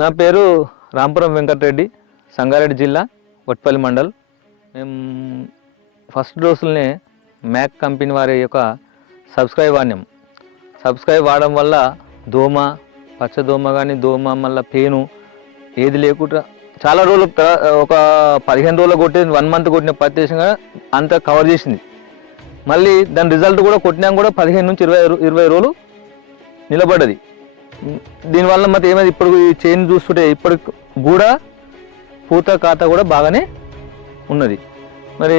నా పేరు రాంపురం వెంకటరెడ్డి సంగారెడ్డి జిల్లా వట్పల్లి మండల్. మేము ఫస్ట్ డోసులనే మ్యాక్ కంపెనీ వారి యొక్క సబ్స్క్రైబ్ వాడినాం. సబ్స్క్రైబ్ వాడడం వల్ల దోమ పచ్చ దోమ కానీ దోమ మళ్ళీ పేను ఏది లేకుండా చాలా రోజులు ఒక పదిహేను రోజులు కొట్టింది వన్ మంత్ కొట్టిన ప్రత్యేకంగా అంతా కవర్ చేసింది. మళ్ళీ దాని రిజల్ట్ కూడా కొట్టినా కూడా పదిహేను నుంచి ఇరవై ఇరవై రోజులు నిలబడ్డది. దీనివల్ల మరి ఏమైంది? ఇప్పుడు ఈ చైన్ చూస్తుంటే ఇప్పటికి కూడా పూత ఖాతా కూడా బాగానే ఉన్నది. మరి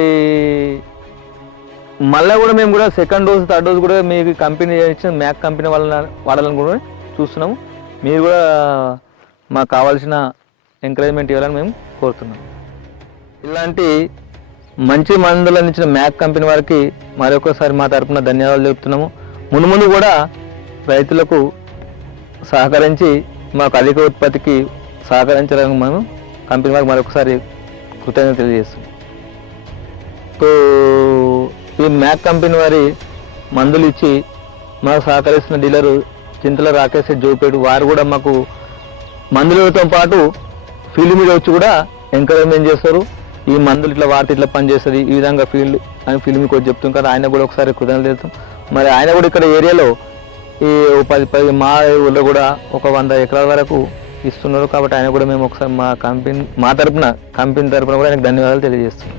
మళ్ళీ కూడా మేము కూడా సెకండ్ డోస్ థర్డ్ డోస్ కూడా మీకు కంపెనీ ఇచ్చిన మ్యాక్ కంపెనీ వాళ్ళ వాడాలని కూడా చూస్తున్నాము. మీరు కూడా మాకు కావాల్సిన ఎంకరేజ్మెంట్ ఇవ్వాలని మేము కోరుతున్నాం ఇలాంటి మంచి మందులు ఇచ్చిన మ్యాక్ కంపెనీ వారికి మరొకసారి మా తరపున ధన్యవాదాలు చెప్తున్నాము ముందు ముందు కూడా రైతులకు సహకరించి మాకు అధిక ఉత్పత్తికి సహకరించడానికి మనం కంపెనీ వారికి మరొకసారి కృతజ్ఞత తెలియజేస్తున్నాం. సో ఈ మ్యాక్ కంపెనీ వారి మందులు ఇచ్చి మాకు సహకరిస్తున్న డీలరు చింతల రాకేష్ జోపేడు వారు కూడా మాకు మందులతో పాటు ఫీల్డ్ మీద వచ్చి కూడా ఎంకరేజ్మెంట్ చేస్తారు. ఈ మందులు ఇట్లా వాడితే ఇట్లా పనిచేస్తుంది ఈ విధంగా ఫీల్డ్ అని ఫీల్డ్ మీకు వచ్చి చెప్తాం కదా ఆయన కూడా ఒకసారి కృతజ్ఞత తెలుస్తాం మరి ఆయన కూడా ఇక్కడ ఏరియాలో ఈ పది పది మా ఊళ్ళో కూడా ఒక వంద ఎకరాల వరకు ఇస్తున్నారు కాబట్టి ఆయన కూడా మేము ఒకసారి మా కంపెనీ మా తరపున కంపెనీ తరపున కూడా ఆయనకు ధన్యవాదాలు తెలియజేస్తున్నాం.